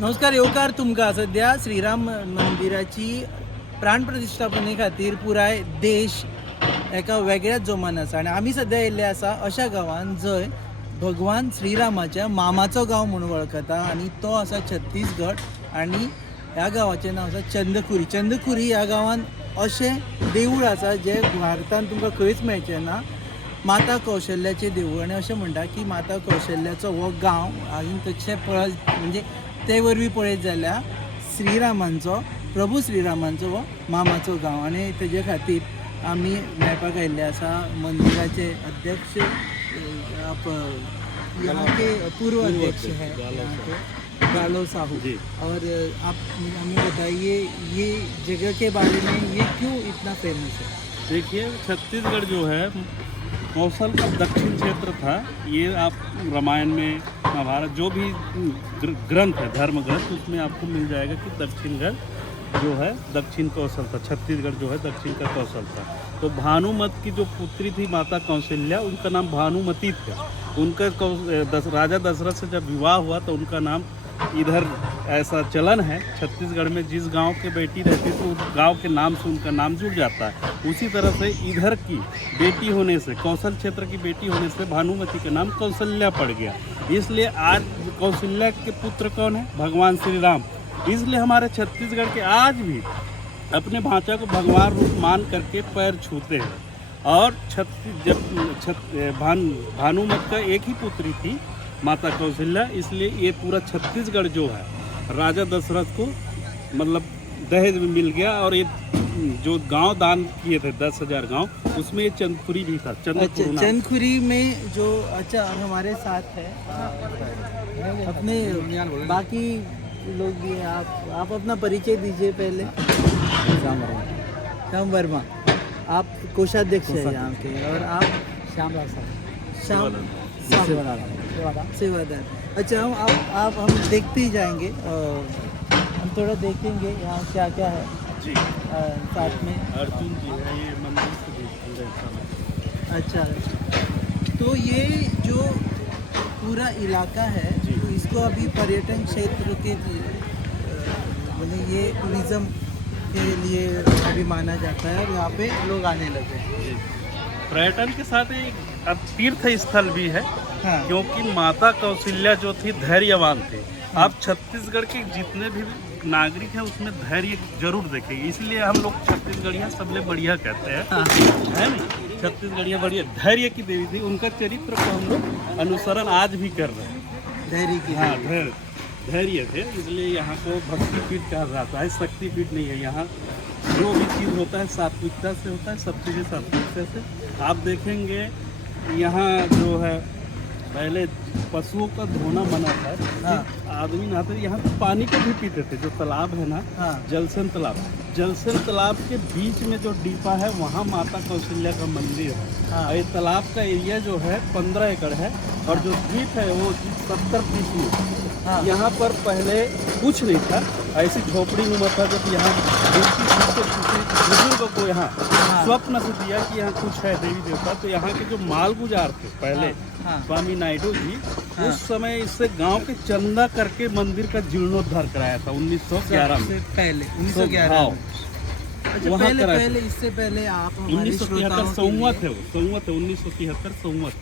नमस्कार येवकार तुमकां सध्या श्रीराम मंदिराची प्राण प्रतिश्ठापने खातीर पुराय देश एका वेगळ्याच जोमान आसा आनी आमी सध्या येयल्ले आसा अशा गांवांत जंय भगवान श्रीरामाच्या मामाचो गांव म्हणून वळखता आनी तो आसा छत्तीसगड आनी ह्या गांवाचें नांव आसा चंदखुरी. चंदखुरी ह्या गांवांत अशें देवूळ आसा जें भारतांत तुमकां खंयच मेळचें ना. माता कौशल्याचें देवूळ आनी अशें म्हणटा की माता कौशल्याचो हो गांव हांवें तशें पळय म्हणजे ते वरवीं पळयत जाल्यार श्रीरामांचो प्रभू श्रीरामांचो हो मामाचो गांव आनी तेजे खातीर आमी मेळपाक आयिल्ले आसा मंदिराचे अध्यक्ष यहाँ के पूर्व अध्यक्ष है यहाँ के गालो साहू और आप हमें बताइए ये जगह के बारे में ये क्यों इतना फेमस है। देखिए छत्तीसगढ़ जो है कौशल का दक्षिण क्षेत्र था। ये आप रामायण में महाभारत जो भी ग्रंथ है धर्म ग्रंथ उसमें आपको मिल जाएगा कि दक्षिणगढ़ जो है दक्षिण कौशल था, छत्तीसगढ़ जो है दक्षिण का कौशल था। तो भानुमत की जो पुत्री थी माता कौशल्या उनका नाम भानुमती था। उनका राजा दशरथ से जब विवाह हुआ तो उनका नाम इधर ऐसा चलन है छत्तीसगढ़ में जिस गांव के बेटी रहती तो उस गांव के नाम से उनका नाम जुड़ जाता है। उसी तरह से इधर की बेटी होने से कौशल क्षेत्र की बेटी होने से भानुमती का नाम कौशल्या पड़ गया। इसलिए आज कौशल्या के पुत्र कौन है? भगवान श्री राम। इसलिए हमारे छत्तीसगढ़ के आज भी अपने भाषा को भगवान रूप मान करके पैर छूते हैं। और भानुमत का एक ही पुत्री थी माता कौशल्या, इसलिए ये पूरा छत्तीसगढ़ जो है राजा दशरथ को मतलब दहेज में मिल गया। और ये जो गांव दान किए थे 10,000 गांव उसमें ये चंदखुरी भी था। चंदखुरी में जो अच्छा हमारे साथ है अपने बाकी लोग भी हैं। आप अपना परिचय दीजिए पहले। श्याम वर्मा आप कोषाध्यक्ष हैं यहाँ के और आप श्याम सेवादार। अच्छा हम देखते ही जाएंगे और हम थोड़ा देखेंगे यहाँ क्या क्या है जी। साथ में अर्जुन जी है ये मंदिर से। अच्छा तो ये जो पूरा इलाका है तो इसको अभी पर्यटन क्षेत्र के मतलब ये टूरिज़्म के लिए अभी माना जाता है और यहाँ पे लोग आने लगे हैं। पर्यटन के साथ एक अब तीर्थ स्थल भी है। हाँ। क्योंकि माता कौशल्या जो थी धैर्यवान थे। आप छत्तीसगढ़ के जितने भी नागरिक हैं उसमें धैर्य जरूर देखेंगे। इसलिए हम लोग छत्तीसगढ़िया सबले बढ़िया कहते हैं। हाँ। है नहीं छत्तीसगढ़िया बढ़िया धैर्य की देवी थी। उनका चरित्र को हम लोग अनुसरण आज भी कर रहे हैं। धैर्य की हाँ धैर्य थे, इसलिए यहाँ को भक्ति पीठ कहा जाता है, शक्ति पीठ नहीं है। यहाँ जो भी चीज़ होता है सात्विकता से होता है, सब चीज़ें सात्विकता से। आप देखेंगे यहाँ जो है पहले पशुओं का धोना मना था। हाँ। आदमी नहाते यहाँ पानी को भी पीते थे। जो तालाब है ना, हाँ। जलसेन तालाब के बीच में जो डीपा है वहाँ माता कौशल्या का मंदिर है। हाँ। ये तालाब का एरिया जो है 15 एकड़ है और जो द्वीप है वो 70 फीट में। हाँ। यहाँ पर पहले कुछ नहीं था, ऐसी झोपड़ी नुमा था। जब यहाँ बुजुर्गों को यहाँ स्वप्न से दिया कि यहाँ कुछ है देवी देवता, तो यहाँ के जो माल गुजार थे पहले स्वामी नायडू जी, उस समय इससे गांव के चंदा करके मंदिर का जीर्णोद्धार कराया था 1911 में। पहले 1911 अच्छा पहले इससे पहले आप 1973 संवत है 1973 संवत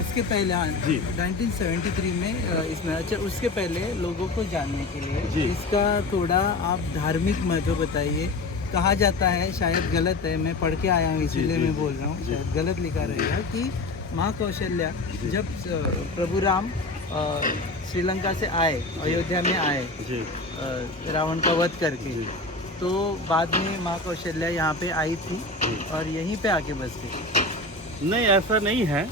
उसके पहले हाँ जी 1973 में इसमें। अच्छा उसके पहले लोगों को जानने के लिए जी इसका थोड़ा आप धार्मिक महत्व बताइए। कहा जाता है, शायद गलत है, मैं पढ़ के आया हूँ इसलिए मैं बोल रहा हूँ, शायद गलत लिखा रहेगा कि माँ कौशल्या जब प्रभु राम श्रीलंका से आए, अयोध्या में आए रावण का वध करके, तो बाद में माँ कौशल्या यहाँ पे आई थी और यहीं पे आके बस गई। नहीं ऐसा नहीं है।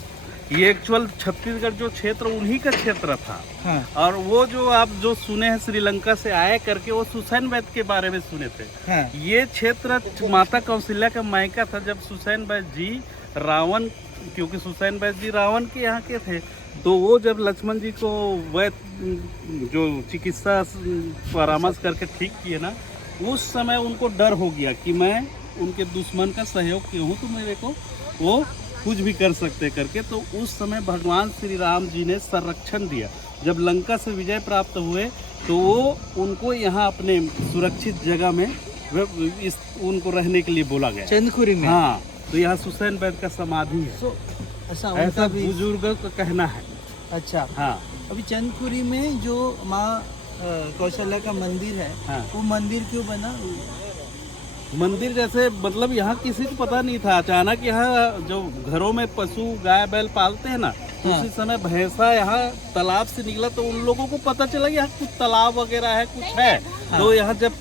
ये एक्चुअल छत्तीसगढ़ जो क्षेत्र उन्हीं का क्षेत्र था। हाँ। और वो जो आप जो सुने हैं श्रीलंका से आए करके वो सुसैन वैद के बारे में सुने थे। हाँ। ये क्षेत्र माता कौशल्या का मायका था। जब सुसैन वैद जी रावण, क्योंकि सुसैन वैद जी रावण के यहाँ के थे, तो वो जब लक्ष्मण जी को वैद जो चिकित्सा परामर्श करके ठीक किए ना, उस समय उनको डर हो गया कि मैं उनके दुश्मन का सहयोग क्यों हूँ, तो मेरे को वो कुछ भी कर सकते करके। तो उस समय भगवान श्री राम जी ने संरक्षण दिया। जब लंका से विजय प्राप्त हुए तो वो उनको यहाँ अपने सुरक्षित जगह में उनको रहने के लिए बोला गया। चंदखुरी में? हाँ, तो यहाँ सुसैन वैद्य का समाधि है। ऐसा ऐसा बुजुर्गों का कहना है। अच्छा। हाँ, अभी चंदखुरी में जो माँ कौशल्या का मंदिर है, हाँ। वो मंदिर क्यों बना? मंदिर जैसे मतलब यहाँ किसी को पता नहीं था, अचानक यहाँ जो घरों में पशु गाय बैल पालते हैं ना, हाँ। उसी समय भैंसा यहाँ तालाब से निकला तो उन लोगों को पता चला कि यहाँ कुछ तालाब वगैरह है, कुछ है। हाँ। तो यहाँ जब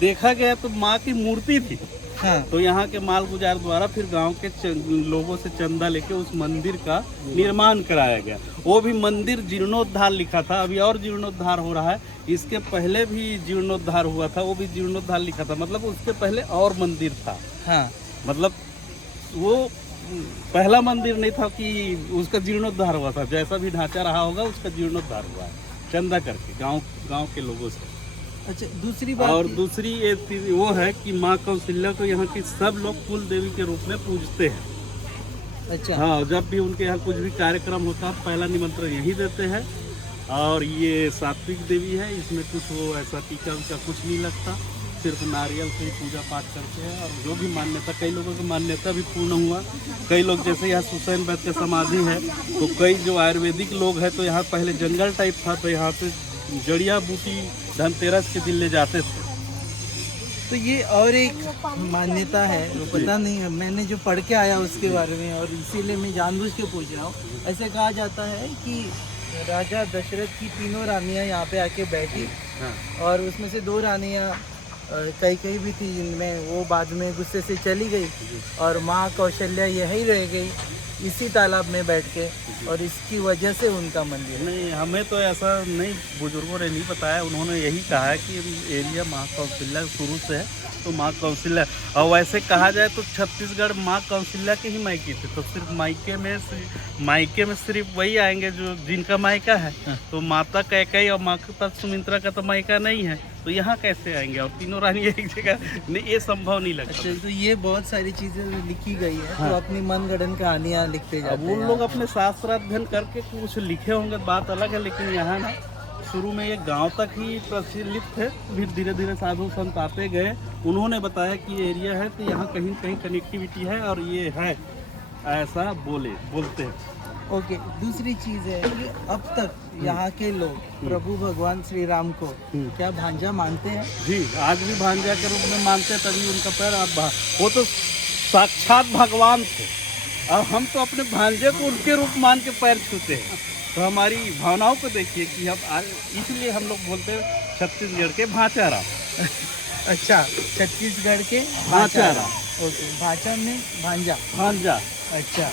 देखा गया तो माँ की मूर्ति थी। हाँ। तो यहाँ के मालगुजार द्वारा फिर गांव के लोगों से चंदा लेके उस मंदिर का निर्माण कराया गया। वो भी मंदिर जीर्णोद्धार लिखा था, अभी और जीर्णोद्धार हो रहा है। इसके पहले भी जीर्णोद्धार हुआ था, वो भी जीर्णोद्धार लिखा था, मतलब उसके पहले और मंदिर था। हाँ। मतलब वो पहला मंदिर नहीं था कि उसका जीर्णोद्धार हुआ था, जैसा भी ढांचा रहा होगा उसका जीर्णोद्धार हुआ है चंदा करके गांव के लोगों से। अच्छा, दूसरी बात और दूसरी वो है कि माँ कौशल्या को यहाँ की सब लोग कुल देवी के रूप में पूजते हैं। अच्छा। हाँ, जब भी उनके यहाँ कुछ भी कार्यक्रम होता है पहला निमंत्रण यही देते हैं। और ये सात्विक देवी है, इसमें कुछ वो ऐसा टीका उका कुछ नहीं लगता, सिर्फ नारियल से ही पूजा पाठ करते हैं। और जो भी मान्यता, कई लोगों की मान्यता भी पूर्ण हुआ। कई लोग जैसे यहाँ सुसैन वैद्य का समाधि है, तो कई जो आयुर्वेदिक लोग हैं तो यहाँ पहले जंगल टाइप था, तो यहाँ पे जड़िया बूटी धनतेरस के दिन ले जाते थे। तो ये और एक मान्यता है, वो पता नहीं है, मैंने जो पढ़ के आया उसके बारे में, और इसीलिए मैं जानबूझ के पूछ रहा हूँ। ऐसे कहा जाता है कि राजा दशरथ की तीनों रानियाँ यहाँ पे आके बैठी। हाँ। और उसमें से 2 रानियाँ कई भी थी, जिनमें वो बाद में गुस्से से चली गई, और माँ कौशल्या यही रह गई इसी तालाब में बैठ के, और इसकी वजह से उनका मंदिर। नहीं, हमें तो ऐसा नहीं, बुजुर्गों ने नहीं बताया, उन्होंने यही कहा है कि एरिया माँ कौशल्या शुरू से है, तो माँ कौशल्या। और वैसे कहा जाए तो छत्तीसगढ़ माँ कौशल्या के ही मायके थे, तो सिर्फ मायके में सिर्फ वही आएंगे जो जिनका मायका है। तो माता कैकेयी और माता सुमित्रा का तो मायका नहीं है, तो यहाँ कैसे आएंगे? और तीनों रानी एक जगह नहीं, ये संभव नहीं लगता। अच्छा, तो ये बहुत सारी चीजें लिखी गई है। हाँ। तो अपनी मनगढ़ंत कहानियाँ लिखते जाते अब हैं। उन लोग अपने शास्त्र अध्ययन करके कुछ लिखे होंगे, बात अलग है। लेकिन यहाँ ना शुरू में ये गांव तक ही प्रचलित थे, फिर धीरे धीरे साधु संत आते गए, उन्होंने बताया कि ये एरिया है तो यहाँ कहीं कहीं कनेक्टिविटी है और ये है, ऐसा बोलते हैं। ओके, दूसरी चीज है कि अब तक यहाँ के लोग प्रभु भगवान श्री राम को क्या भांजा मानते हैं? जी, आज भी भांजा के रूप में मानते हैं, तभी उनका पैर वो तो साक्षात भगवान थे, और हम तो अपने भांजे को उनके रूप मान के पैर छूते हैं। तो हमारी भावनाओं को देखिए कि हम इसलिए हम लोग बोलते हैं छत्तीसगढ़ के भांचा राम। अच्छा, छत्तीसगढ़ के भांचा राम। ओके, भांचा में भांजा। अच्छा,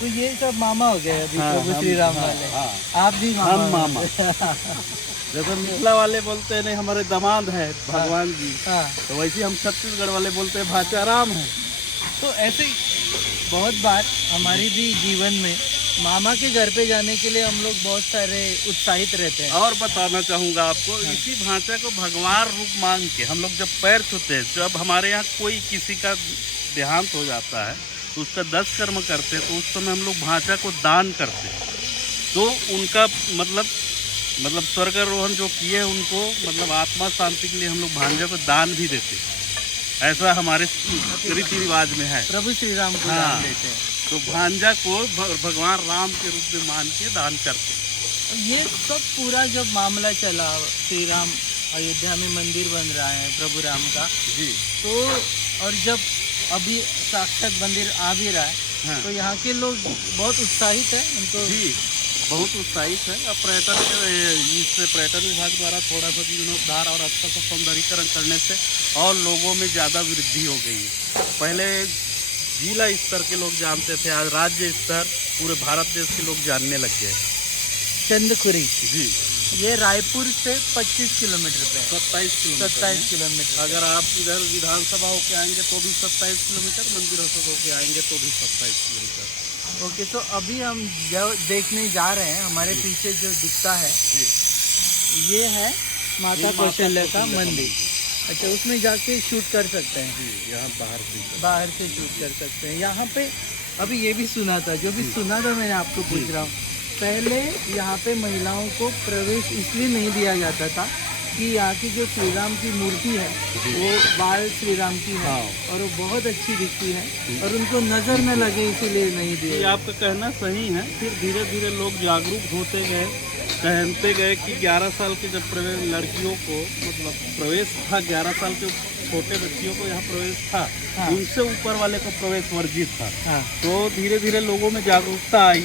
तो ये सब मामा हो गए अभी। हाँ, प्रभु श्री राम वाले। हाँ। आप भी मामा? हम मामा। जैसे मिथिला वाले बोलते हैं नहीं हमारे दामाद है भगवान जी, हाँ। तो वैसे हम छत्तीसगढ़ वाले बोलते हैं भांचा राम है। तो ऐसे बहुत बार हमारी भी जीवन में मामा के घर पे जाने के लिए हम लोग बहुत सारे उत्साहित रहते हैं। और बताना चाहूँगा आपको, इसी भांचा को भगवान रूप मान के हम लोग जब पैर छूते हैं, जब हमारे यहाँ कोई किसी का देहांत हो जाता है तो उसका 10 कर्म करते हैं, तो उस समय हम लोग भांचा को दान करते हैं। तो उनका मतलब स्वर्गारोहण जो किए उनको मतलब आत्मा शांति के लिए हम लोग भांजा को दान भी देते हैं। ऐसा हमारे रीति रिवाज में है। प्रभु श्री राम को हाँ। दान देते हैं। तो भांजा को भगवान राम के रूप में मान के दान करते हैं। ये सब पूरा जब मामला चला, श्री राम अयोध्या में मंदिर बन रहा है प्रभु राम का, जी। तो और जब अभी साक्षात मंदिर आ भी रहा है, हाँ। तो यहाँ के लोग बहुत उत्साहित है उनको। जी, बहुत उत्साहित है। अब पर्यटन विभाग द्वारा थोड़ा सा जीर्णोद्धार और अच्छा सा सौंदर्यीकरण करने से और लोगों में ज़्यादा वृद्धि हो गई है। पहले जिला स्तर के लोग जानते थे, आज राज्य स्तर पूरे भारत देश के लोग जानने लग गए। चंदखुरी जी, ये रायपुर से 25 किलोमीटर पे है। 27 किलोमीटर। अगर आप इधर विधानसभा होके आएंगे तो भी 27 किलोमीटर, मंदिर होके आएंगे तो भी 27 किलोमीटर। ओके, तो अभी हम जो देखने जा रहे हैं, हमारे पीछे जो दिखता है ये है माता कौशल्या का मंदिर। अच्छा, उसमें जाके शूट कर सकते हैं? जी, यहाँ बाहर से शूट कर सकते हैं। यहाँ पे अभी ये भी सुना था, जो भी सुना था मैंने आपको पूछ रहा हूँ पहले यहाँ पे महिलाओं को प्रवेश इसलिए नहीं दिया जाता था कि यहाँ की जो श्री राम की मूर्ति है वो बाल श्री राम की है हाँ। और वो बहुत अच्छी दिखती है और उनको नज़र न लगे इसीलिए नहीं ये दिया। आपका कहना सही है। फिर धीरे धीरे लोग जागरूक होते गए, कहते गए कि 11 साल के जब प्रवेश लड़कियों को मतलब प्रवेश था, 11 साल के छोटे बच्चियों को यहाँ प्रवेश था, हाँ। उनसे ऊपर वाले को प्रवेश वर्जित था। हाँ तो धीरे धीरे लोगों में जागरूकता आई,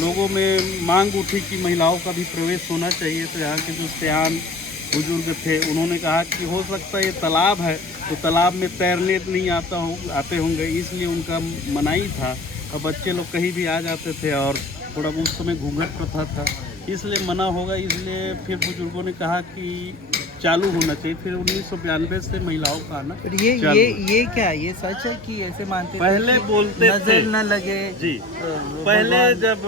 लोगों में मांग उठी कि महिलाओं का भी प्रवेश होना चाहिए। तो यहाँ के जो सयान बुजुर्ग थे उन्होंने कहा कि हो सकता है ये तालाब है तो तालाब में तैरने नहीं आते होंगे, इसलिए उनका मनाही था। अब बच्चे लोग कहीं भी आ जाते थे और थोड़ा उस समय घूंघट प्रथा था, इसलिए मना होगा। इसलिए फिर बुजुर्गों ने कहा कि चालू होना चाहिए। फिर 1992 से महिलाओं का आना पर ये क्या ये सच है कि ऐसे मानते थे पहले कि बोलते नजर थे न लगे जी। वो पहले भगवान- जब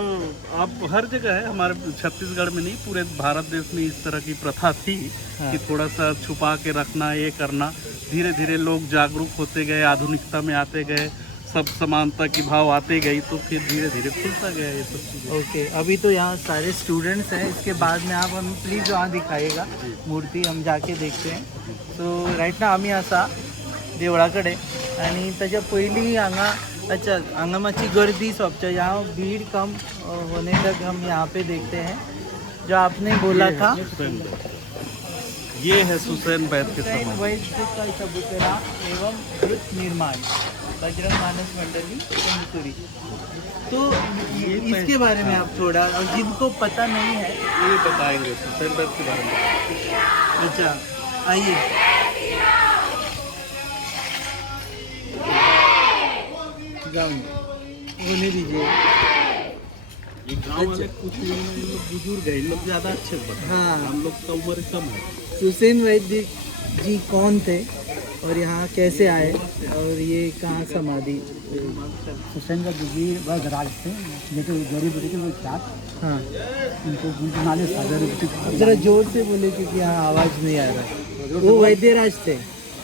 अब हर जगह है, हमारे छत्तीसगढ़ में नहीं पूरे भारत देश में इस तरह की प्रथा थी हाँ। कि थोड़ा सा छुपा के रखना, ये करना। धीरे धीरे लोग जागरूक होते गए, आधुनिकता में आते गए, सब समानता की भाव आते गई, तो फिर धीरे धीरे खुलता गया ये सब चीज़ें। ओके अभी तो यहाँ सारे स्टूडेंट्स हैं, इसके बाद में आप हमें प्लीज वहाँ दिखाइएगा मूर्ती, हम जाके देखते हैं. सो राईट ना आम्ही असा देवळाकडे आणि त्याच्या पहिली हांगा अच्छा हांगा मातशी गर्दी सोंपच्या यहाँ भीड़ कम होने तक हम यहाँ पे देखते हैं. जो आपने बोला था ये है सुसैन वैद्य के हुसैन समान। वैद्य का चबूतरा एवं वृत्त निर्माण बजरंग मानस मंडली चंदपुरी. तो इसके बारे में आप थोड़ा, और जिनको पता नहीं है ये बताएंगे सुसैन वैद्य के बारे में। अच्छा आइए. जाऊँ होने दीजिए. ये गाँव वाले कुछ नहीं, इन लोग बुजुर्ग है, इन लोग ज़्यादा अच्छे से बताएं। हाँ. हम लोग का उम्र कम है। हुसैन वैद्य जी कौन थे और यहाँ कैसे आए और ये कहाँ समाधि? हुसैन का जी वैद्यराज थे, जो कि जड़ी बूटी के विख्यात, हाँ उनको नाले था जड़ी बूटी। जरा जोर से बोले क्योंकि यहाँ आवाज़ नहीं आ रहा. वो वैद्यराज थे.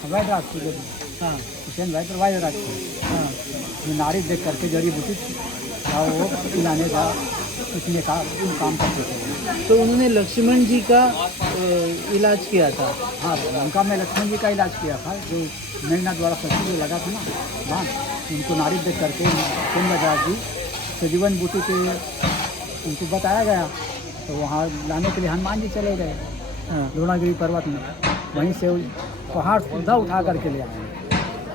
वैद्यराज थे जो हाँ हुसैन वैद्यराज थे। हाँ. ये नारी देख करके जड़ी बूटी और वो पिलाने का पिछले का काम करते थे। तो उन्होंने लक्ष्मण जी का इलाज किया था. हाँ, लंका में लक्ष्मण जी का इलाज किया था, जो मेघना द्वारा सच्ची जो लगा था ना बाण, उनको नारी देख करके हुसैन वैद्यराज जी सजीवन बूटी के उनको बताया गया, तो वहाँ लाने के लिए हनुमान जी चले गए हाँ. द्रोणागिरी पर्वत में, वहीं से वो पहाड़ सीधा उठा करके ले आए।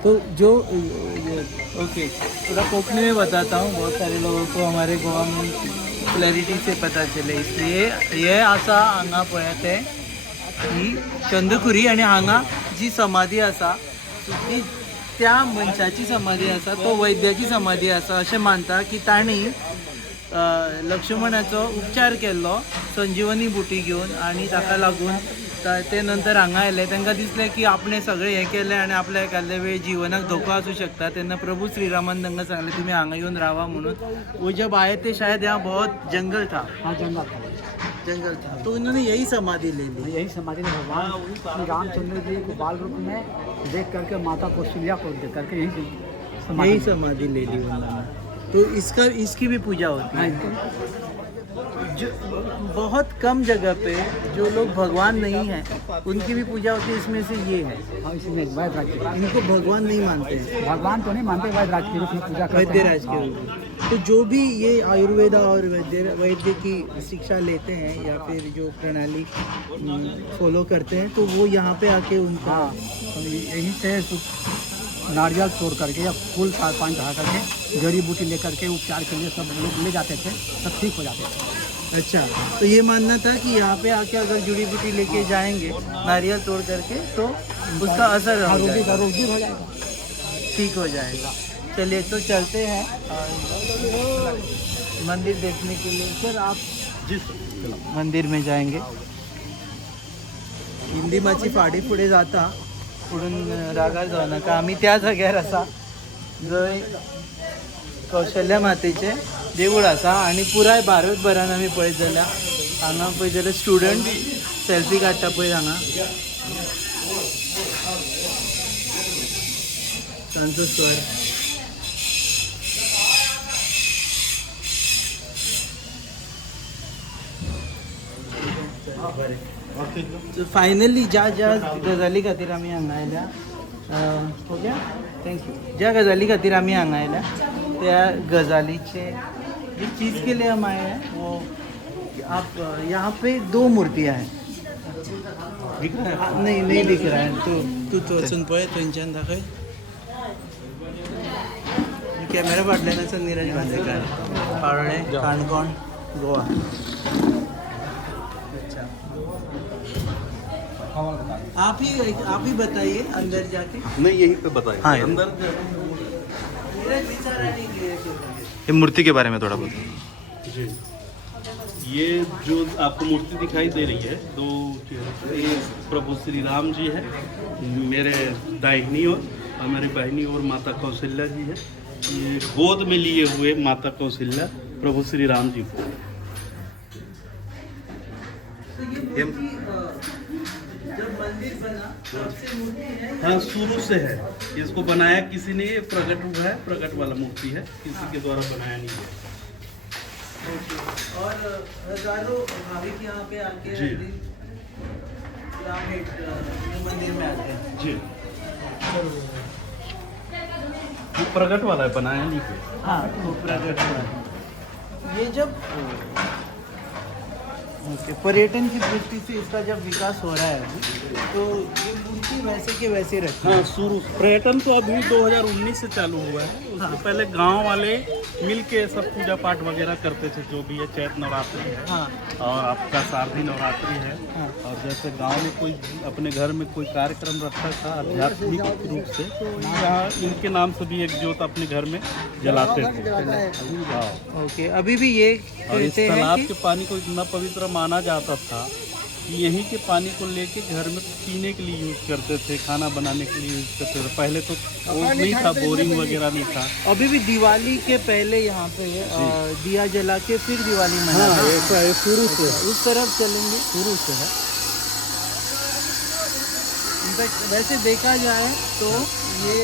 तो जो ओके थोड़ा कोंकणी में बताता हूँ, बहुत सारे लोगों को हमारे गोवा में क्लॅरिटी से पता चले, इसलिए हे असा हांगा पळयत आहे ही चंद्रकुरी आणि हांगा जी समाधी आसा ती त्या मनशाची समाधी आसा, तो वैद्याची समाधी आसा अशें मानता की ताणी लक्ष्मणाचो उपचार केल्लो संजीवनी बुटी घेवन आणि ताका लागून ते नंतर हांगा आयले. तांकां दिसलें की आपणें सगळें हें केलें आनी आपल्या एखाद्या वेळ जिवनाक धोको आसूं शकता, तेन्ना प्रभू श्रीरामान तांकां सांगलें तुमी हांगा येवन रावा म्हणून. वो जब आए थे शायद यहाँ बहुत जंगल था. हाँ, जंगल था, तो उन्होंने यही समाधि ले ली. यही समाधि में भगवान श्री रामचंद्र जी को बाल रूप में देख करके माता कौशल्या को देख करके यही समाधि ले ली उन्होंने. तो इसकी भी पूजा होती है. जो बहुत कम जगह पे जो लोग भगवान नहीं हैं उनकी भी पूजा होती है, इसमें से ये है. हाँ, इसमें वैद्यराज की, इनको भगवान नहीं मानते हैं, भगवान तो नहीं मानते, वैद्यराज के रूप में पूजा करते हैं। वैद्यराज के रूप में. तो जो भी ये आयुर्वेद और वैद्य की शिक्षा लेते हैं या फिर जो प्रणाली फॉलो करते हैं, तो वो यहाँ पे आके उनका हाँ, तो यहीं से नारियल तोड़ करके या फूल 4-5 चढ़ा करके जड़ी बूटी लेकर के उपचार के लिए सब लोग ले जाते थे, सब ठीक हो जाते थे। अच्छा, तो ये मानना था कि यहाँ पे आके अगर जड़ी बूटी लेके जाएंगे नारियल तोड़ करके तो उसका असर हो रोगी जाएगा, का रोगी हो जाएगा। ठीक हो जाएगा. चलिए तो चलते हैं और मंदिर देखने के लिए. सर आप जिस मंदिर में जाएंगे. हिंदीमाची फाडी पुढे जाता पुढून रागार जाऊ नका. आम्ही त्या जाग्यार आसा जंय कौशल्या मातेचें देवूळ आसा आणि पुराय भारतभरान आमी पळयत जाल्यार हांगा पळयत जाल्यार स्टुडंट सेल्फी काडटा पळय हांगा. तांचो स्वर फायनली ज्या गजाली खातीर आमी हांगा आयल्या ओके थँक्यू ज्या गजाली खातीर आमी हांगा आयल्या त्या गजालीचे जी चीज़ के लिए हम आए हैं वो आप यहाँ पे 2 मूर्तियाँ हैं दिख रहा है? नहीं दिख रहा है तू तो सुन पळय थंयच्यान दाखय कॅमेरा फाटल्यान नीरज बांदेकर पाळोळे काणकोण गोवा अच्छा आप ही बताइए अंदर जाके नहीं, यहीं पे बताएं। हाँ, अंदर नीरज बेचारा नहीं गया ये मूर्ति के बारे में थोड़ा बहुत जी, ये जो आपको मूर्ति दिखाई दे रही है तो ये प्रभु श्री राम जी है, मेरे दाहिनी और मेरी बहनी और माता कौशल्या जी है। ये गोद में लिए हुए माता कौशल्या प्रभु श्री राम जी को। जब मंदिर बना तब से मूर्ति है हाँ, शुरू से है। इसको बनाया किसी ने, ये प्रकट हुआ है, प्रकट वाला मूर्ति है, किसी के द्वारा बनाया नहीं है। और हजारों भाविक यहाँ पे आके जी। मंदिर में आते हैं जी, ये प्रकट वाला है, बनाया नहीं है। हाँ वो प्रकट हुआ है। ये जब ओके पर्यटन की दृष्टि से इसका जब विकास हो रहा है अभी तो ये मूर्ति वैसे के वैसे रखी है। हाँ, शुरू पर्यटन तो अभी 2019 से चालू हुआ है। उससे पहले गांव वाले मिल के सब पूजा पाठ वगैरह करते थे, जो भी है, चैत नवरात्रि है हाँ और आपका शारदी नवरात्रि है। हाँ। और जैसे गांव में कोई अपने घर में कोई कार्यक्रम रखता था आध्यात्मिक रूप से, तो यहाँ इनके नाम से भी एक ज्योत अपने घर में जलाते थे। हाँ। ओके अभी भी ये और इस कहते हैं तालाब कि के पानी को इतना पवित्र माना जाता था कि यहीं के पानी को लेके घर में पीने के लिए यूज करते थे, खाना बनाने के लिए यूज करते थे। पहले तो वो नहीं था, बोरिंग वगैरह नहीं था। अभी भी दिवाली के पहले यहाँ पे दिया जला के फिर दिवाली मनाते हैं। ऐसा है, शुरू से है। उस तरफ चलेंगे शुरू से है। इनफैक्ट वैसे देखा जाए तो ये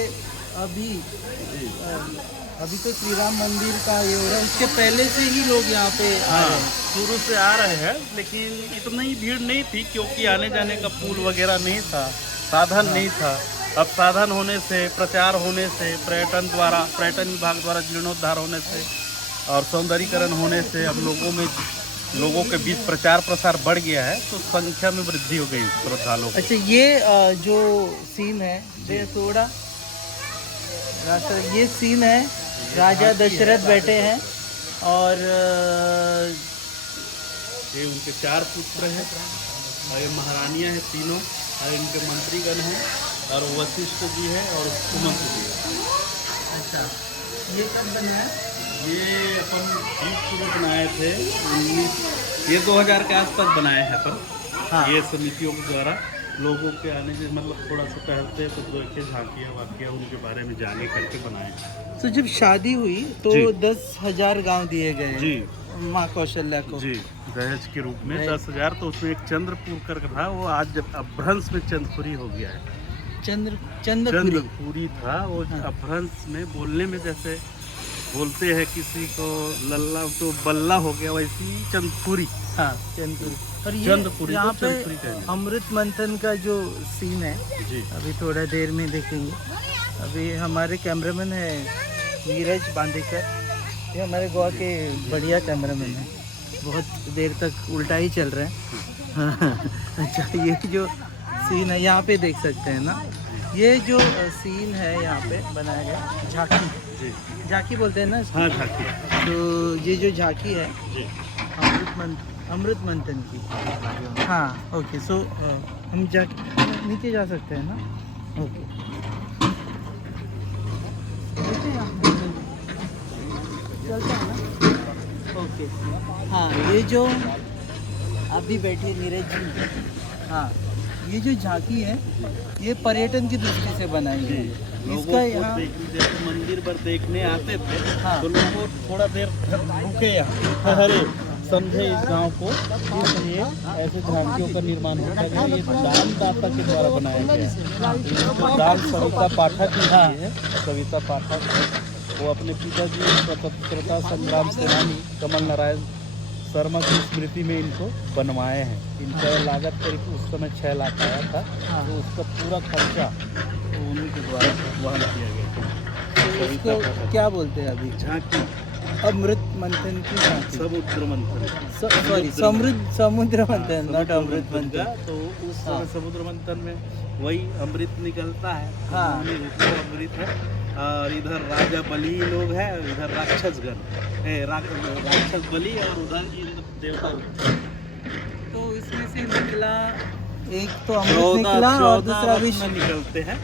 अभी तो श्री राम मंदिर का ये हो रहा है, उसके पहले से ही लोग यहाँ पे आ रहे हैं। शुरू से आ रहे हैं, लेकिन इतनी भीड़ नहीं थी क्योंकि आने जाने का पुल वगैरह नहीं था, साधन नहीं था। अब साधन होने से, प्रचार होने से, पर्यटन विभाग द्वारा जीर्णोद्धार होने से और सौंदर्यीकरण होने से अब लोगों के बीच प्रचार प्रसार बढ़ गया है, तो संख्या में वृद्धि हो गई श्रद्धालुओं की। अच्छा ये जो सीन है ये थोड़ा ये सीन है, राजा दशरथ बैठे हैं और ये उनके 4 पुत्र हैं और ये महारानियाँ हैं तीनों, और इनके मंत्रीगण हैं और वशिष्ठ जी है और सुमंत जी है। अच्छा ये कब बना है? ये अपन 20 शुरू बनाए थे, 19 ये 2000 के आसपास बनाए हैं अपन। हाँ। ये समितियों के द्वारा लोगों के आने से मतलब थोड़ा सा टहलते तो देखे, झांकियाँ वाकियाँ उनके बारे में जाने करके बनाए हैं। तो जब शादी हुई तो जी। 10,000 गांव दिए गए जी माँ कौशल्या को। जी, दहेज के रूप में दहेज। 10,000। तो उसमें एक चंद्रपुर करके था, वो आज अपभ्रंश में चंद्रपुरी हो गया है। चंद्रपुरी चंद्रपुरी था वो। हाँ। अपभ्रंश में बोलने में जैसे बोलते हैं किसी को लल्ला तो बल्ला हो गया, वैसी चंद्रपुरी। हाँ चंद्रपुरी। और ये चंद्रपुरी यहाँ को पे चंद्रपुरी कहते हैं। अमृत मंथन का जो सीन है जी अभी थोड़ा देर में देखेंगे। अभी हमारे कैमरामैन है नीरज बांदेकर, ये हमारे गोवा के बढ़िया कैमरामैन है, बहुत देर तक उल्टा ही चल रहा है। अच्छा ये जो सीन है यहाँ पे देख सकते हैं ना, ये जो सीन है यहाँ पे बनाया गया झांकी, जी झांकी बोलते हैं ना इसको। हाँ, झांकी। तो ये जो झांकी है जी अमृत मंथन की। हाँ ओके सो हम जा नीचे जा सकते हैं ना। ओके चलते हैं ना। ओके हाँ ये जो अभी बैठे नीरज जी, हाँ ये जो झांकी है ये पर्यटन की दृष्टि से बनाई जी, है। लोगों इसका को यहाँ जैसे मंदिर पर देखने आते थे, हाँ। तो लोगों थोड़ा देर रुके यहाँ, ठहरे, समझे इस गांव को, इसलिए ऐसे झांकियों का निर्माण होता है। ये दानदाता के द्वारा बनाया गया है। दान सविता पाठक जी है, सविता पाठक वो अपने पिताजी स्वतंत्रता संग्राम सेनानी कमल नारायण शर्मा की स्मृति में इनको बनवाए हैं। इनका लागत करीब उस समय 6 लाख आया था, तो उसका पूरा खर्चा तो उन्हीं के द्वारा वहन किया गया था। इसको क्या बोलते हैं अभी? झांकी, अमृत मंथन की झांकी। समुद्र मंथन, सॉरी, समुद्र मंथन, नॉट अमृत मंथन। तो उस समय समुद्र मंथन में वही अमृत निकलता है। हाँ। वो अमृत है। और इधर राजा बलि लोग हैं, इधर राक्षसगण है, राक्षस बलि, और उधर इंद्र देवता। तो इसमें से निकला एक तो अमृत निकला और दूसरा विष निकलते हैं।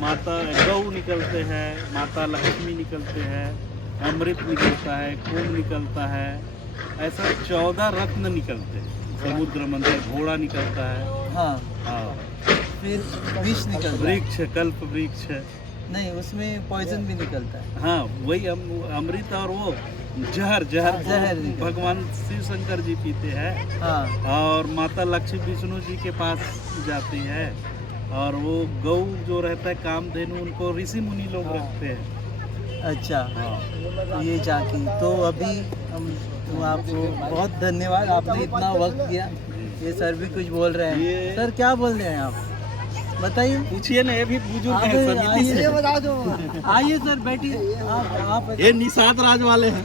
माता गौ निकलते हैं, माता लक्ष्मी निकलते हैं, अमृत निकलता है, कुंभ निकलता है, ऐसा 14 रत्न निकलते हैं। समुद्र मंथन, घोड़ा निकलता है। हाँ, हाँ, फिर विष निकलता है। वृक्ष, कल्प वृक्ष है। नहीं, उसमें पॉइजन भी निकलता है। हाँ, वही अमृत और वो जहर जहर वो भगवान शिव शंकर जी पीते हैं। हाँ, और माता लक्ष्मी विष्णु जी के पास जाती है। और वो गौ जो रहता है कामधेनु, उनको ऋषि मुनि लोग रखते हैं। अच्छा, हाँ। ये झांकी। तो अभी हम आपको बहुत धन्यवाद, आपने इतना वक्त दिया। ये सर भी कुछ बोल रहे हैं। ये- सर क्या बोल रहे हैं आप, बताइए। पूछिए ना, ये भी बुजुर्ग आप है समिति से। आइए सर, बैठिए। आप ये निषाद राज वाले हैं।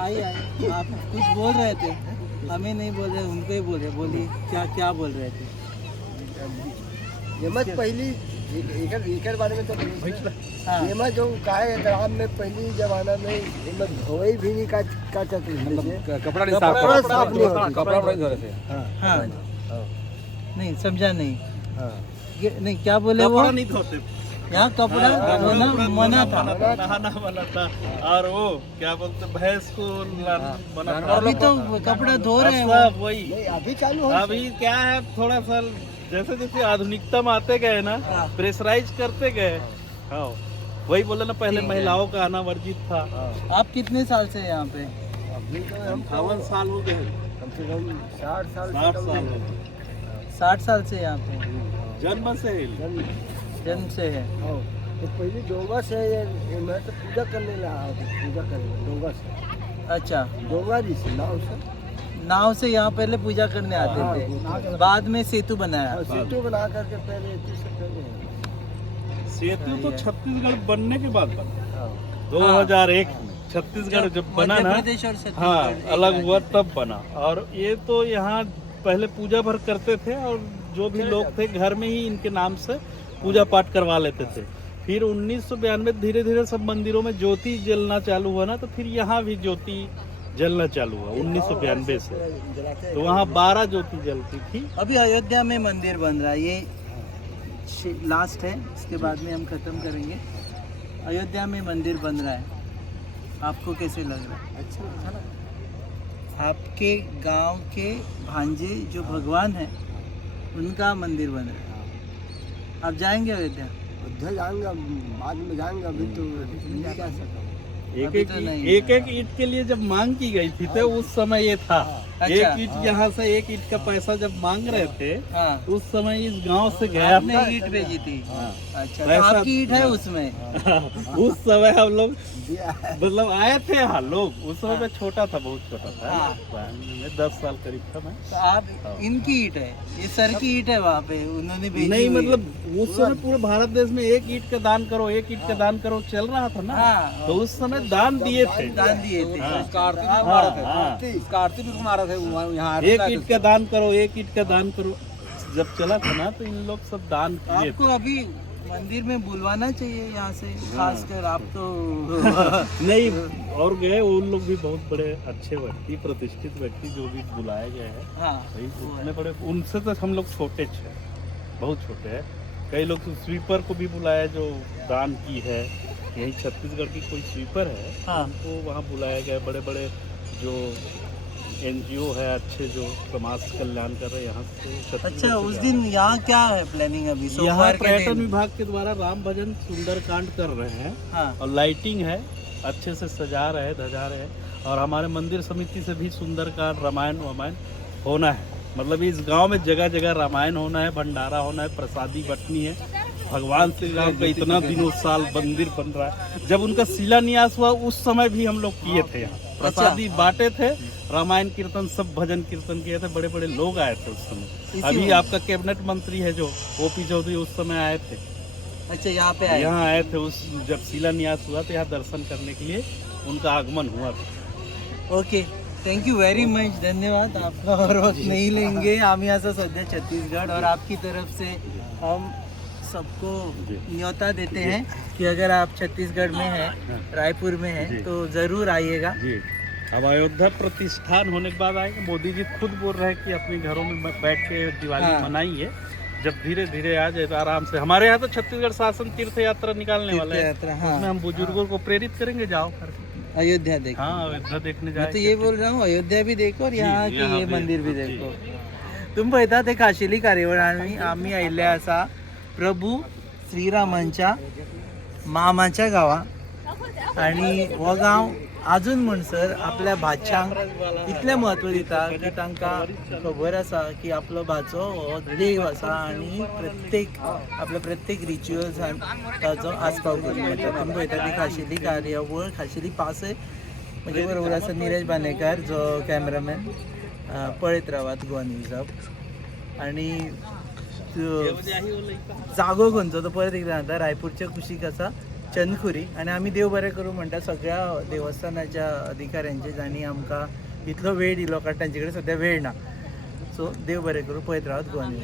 आइए, आप कुछ बोल रहे थे, हमें नहीं बोल रहे, उनको ही बोल रहे। बोलिए, क्या क्या बोल रहे थे? हिम्मत पहली एकर बारे में तो हाँ, हिम्मत जो काहे ग्राम में पहली जमाना में हिम्मत धोई भी नहीं का चलती थी। कपड़ा साफ नहीं होती। कपड़ा नहीं धो रहे थे। हाँ, नहीं समझा नहीं। नहीं, क्या बोले वो? कपड़ा नहीं धोते, यहाँ कपड़ा धोना मना था। नहाना वाला था। और वो क्या बोलते, भैंस को बना था। अभी तो कपड़ा धो रहे हैं सब वो। वही। नहीं, अभी चालू हो अभी क्या है, थोड़ा सा जैसे जैसे आधुनिकता में आते गए ना, हाँ। प्रेशराइज करते गए। हाँ, वही बोले ना, पहले ठीक है। महिलाओं का आना वर्जित था। आप कितने साल से यहाँ पे? अभी तो हम 58 साल हो गए, कम से कम 60 साल 60 साल हो गए। 60 साल से यहाँ पे जन्म से ही। जन्म से है। तो पहले डोंगा से मैं तो पूजा करने लगा था, पूजा करने डोंगा से, अच्छा, डोंगा जी से नाव से। नाव से यहाँ पहले पूजा करने आते थे, बाद में सेतु बनाया। और सीटू बना करके पहले इतनी से पहले। सेतु तो छत्तीसगढ़ बनने के बाद बना, हाँ। 2001 में छत्तीसगढ़ जब बना मध्य ना, प्रदेश और छत्तीसगढ़ हाँ, एक अलग राज्य हुआ था। तब बना। और ये तो यहाँ पहले पूजा भर करते थे, और जो भी लोग थे घर में ही इनके नाम से पूजा पाठ करवा लेते थे। फिर 1992 धीरे धीरे सब मंदिरों में ज्योति जलना चालू हुआ ना, तो फिर यहाँ भी ज्योति जलना चालू हुआ 1992 से। तो वहाँ 12 ज्योति जलती थी। अभी अयोध्या में मंदिर बन रहा है, ये लास्ट है, इसके बाद में हम खत्म करेंगे। अयोध्या में मंदिर बन रहा है, आपको कैसे लग रहा है? अच्छा आपके गांव के भांजे जो भगवान है, उनका मंदिर बन रहा है। आप जाएंगे अयोध्या? उधर जाऊंगा, बाद में जाऊंगा, अभी तो नहीं जा सकता। एक अभी एक तो नहीं एक एक ईंट के लिए जब मांग की गई थी, तो उस समय ये था। अच्छा। एक ईंट यहाँ से एक ईंट का पैसा जब मांग रहे थे, हाँ, उस समय इस गांव से गया आपने ईंट भेजी थी। हाँ। अच्छा, तो पैसा- आपकी ईंट है उसमें? उस समय हम लोग मतलब आए थे यहाँ लोग। उस समय मैं छोटा था, बहुत छोटा था। हाँ। मैं 10 साल करीब था मैं। तो आप इनकी ईंट है, ये सर की ईंट है वहाँ पे, उन्होंने भेजी नहीं, हुई है। मतलब उस समय पूरे भारत देश में एक ईंट का दान करो, एक ईंट का दान करो चल रहा था ना। हाँ। तो उस समय दान दिए थे। दान दिए थे। हाँ। कार्तिक हाँ, हाँ। कार्तिक भी मारा था यहाँ। एक ईंट का दान करो, एक ईंट का दान करो जब चला था ना, तो इन लोग सब दान किए आपको अभी मंदिर में बुलवाना चाहिए यहाँ से, खासकर आप तो नहीं, और गए उन लोग भी बहुत बड़े अच्छे व्यक्ति, प्रतिष्ठित व्यक्ति जो भी बुलाए गए हैं। हाँ, भाई उतने बड़े, उनसे तो हम लोग छोटे थे, बहुत छोटे हैं। कई लोग स्वीपर को भी बुलाया जो दान की है, यही छत्तीसगढ़ की कोई स्वीपर है, हाँ। उनको वहाँ बुलाया गया। बड़े बड़े जो NGO है अच्छे, जो समाज कल्याण कर रहे हैं यहाँ से छत्तीसगढ़ अच्छा, से उस गया। दिन यहाँ क्या है प्लानिंग अभी? यहाँ सोमवार के पर्यटन दिन? विभाग के द्वारा राम भजन सुंदरकांड कर रहे हैं, हाँ, और लाइटिंग है, अच्छे से सजा रहे हैं, धजा रहे हैं। और हमारे मंदिर समिति से भी सुंदरकांड, रामायण होना है। मतलब इस गांव में जगह जगह रामायण होना है, भंडारा होना है, प्रसादी बटनी है। भगवान श्री राम का इतना दिनों साल मंदिर बन रहा है। जब उनका शिलान्यास हुआ उस समय भी हम लोग किए थे यहाँ। प्रसादी बांटे थे, रामायण कीर्तन सब भजन कीर्तन किए थे, बड़े बड़े लोग आए थे उस समय। अभी में? आपका कैबिनेट मंत्री है जो ओपी चौधरी, उस समय आए थे, अच्छा यहाँ पे आए। यहाँ आए थे उस जब शिलान्यास हुआ तो यहाँ दर्शन करने के लिए उनका आगमन हुआ था। Okay, thank you very much, धन्यवाद। आपका और वक्त नहीं लेंगे। आम्ही असं सध्या छत्तीसगढ़ और आपकी तरफ से हम सबको न्योता देते हैं कि अगर आप छत्तीसगढ़ में हैं, रायपुर में हैं, तो ज़रूर आइएगा। जी, अब अयोध्या प्रतिष्ठान होने के बाद आएंगे। मोदी जी खुद बोल रहे हैं कि अपने घरों में बैठ के दिवाली हाँ। मनाइए। जब धीरे धीरे आ जाए तो आराम से। हमारे यहाँ तो छत्तीसगढ़ शासन तीर्थ यात्रा निकालने वाला है, यात्रा, हाँ। उसमें हम बुजुर्गों को प्रेरित करेंगे, जाओ करके। अयोध्या देखो। हाँ, अयोध्या देखने मैं तो जाए। ये बोल रहा हूँ, अयोध्या भी देखो और यहाँ के यहाँ ये भी, मंदिर भी जी। देखो। तुम्ही पळता ते खाशेली कार्यावळी आम्ही आयिल्ले आसा प्रभू श्रीरामांच्या मामाच्या गावा आणि हो गांव अजून म्हणसर आपल्या भाच्यांक इतलें म्हत्व दिता की तांकां खबर आसा की आपलो भाचो हो देव आसा आणि प्रत्येक रिच्युअल्सान ताचो आस्पाव करून येता। तुम्ही पळयता ती खाशेली कार्यावळ, खाशेली पासय म्हणजे बरोबर आसा निलेश बांदेकार जो कॅमेरामॅन। पळयत रावात गोवा न्यूज हब। आणि जागो खंयचो तो परत एकदा सांगता, रायपूरच्या कुशीक आसा चंदखुरी। आणि आम्ही देव बरें करूं म्हणटा सगळ्या देवस्थानाच्या अधिकाऱ्यांचे जांणी आमकां इतलो वेळ दिलो, कारण तांचे कडेन सद्या वेळ ना। सो देव बरें करूं, पळयत रावात गोवा न्यूज।